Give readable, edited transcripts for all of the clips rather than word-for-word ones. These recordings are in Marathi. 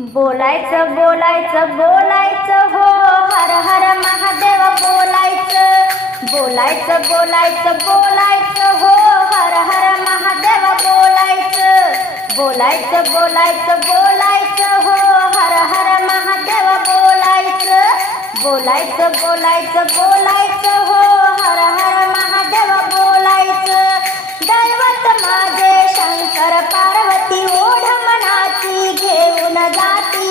बोलायचं बोलायचं बोलायचं हो हर हर महादेव बोलायचं बोलायचं बोलायचं बोलायचं हो हर हर महादेव बोलायचं बोलायचं बोलायचं बोलायचं हो हर हर महादेव बोलायचं बोलायचं बोलायचं बोलायचं हो हर हर महादेव बोलायचं दैवत माझे शंकर पार्वती ओढ मनाची घेऊन जाती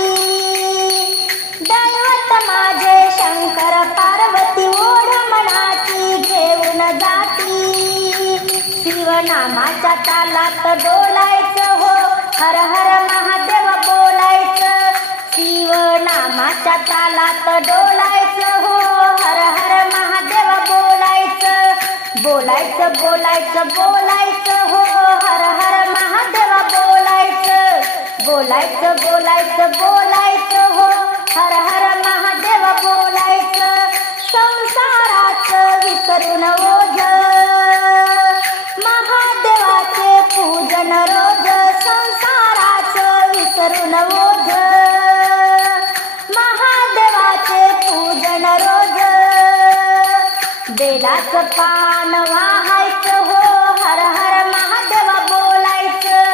दैवत माझे शंकर पार्वती ओढ मनाची घेऊन जाती शिवनामाच्या तालात डोलायचं हो हर हर महादेव बोलायचं शिवनामाच्या तालात डोलायचं हो हर हर महादेव बोलायचं बोलायचं बोलायचं बोलायचं हो हर हर महादेव बोलायचं बोलायचं बोलायचं बोलायचं हो हर हर महादेव बोलायचं संसाराचं विसरून ओझ महादेवाचे पूजन रोज संसाराचं विसरून ओझ महादेवाचे पूजन रोज बेलाचं पान वाहायचं हो हर हर महादेव बोलायचं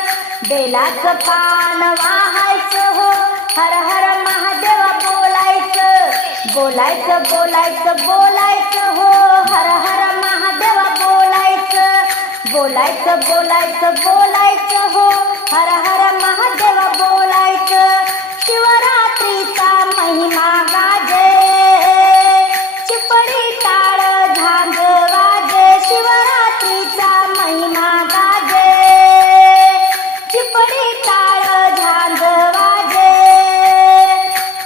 बेलाचं पान वाहायचं हो हर हर महादेव बोलायचं बोलायचं बोलायचं बोलायचं हो हर हर महादेव बोलायचं बोलायचं बोलायचं बोलायचं हो हर हर महादेव बोलायचं शिवरात्रीचा महिमा गाजे चिपळी टाळ झांज वाजे शिवरात्रीचा महिमा गाजे चिपळी टाळ झांज वाजे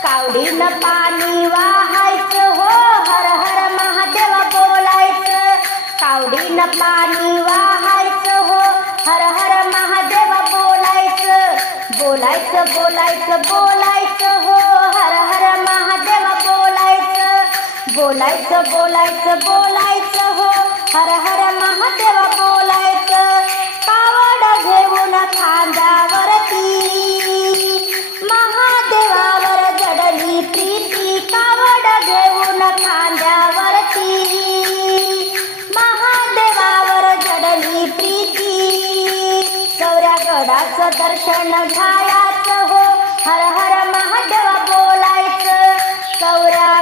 कावडीनं पाणी वाहायचं हो हर हर महादेव बोलायचं कावडीनं पाणी वाहायचं हो हर हर महादेव बोलायचं बोलायचं बोलायचं बोलायचं हो हर हर महादेव बोलायचं बोलायचं बोलायचं बोलायचं हो हर हर महादेव बोलायचं कावड घेऊन खांद्यावरती महादेवावर जडली प्रीती कावड घेऊन खांद्यावरती महादेवावर जडली प्रीती गडाचं दर्शन घ्यायचं हो हर हर महादेव बोलायचं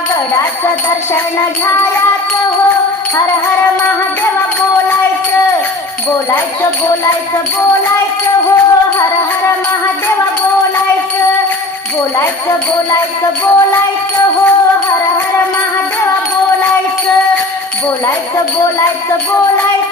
गडाचं दर्शन घ्यायचं हो हर हर महादेव बोलायचं बोलायचं बोलायचं बोलायचं हो हर हर महादेव बोलायचं बोलायचं बोलायचं बोलायचं हो हर हर महादेव बोलायचं बोलायचं बोलायचं बोलायचं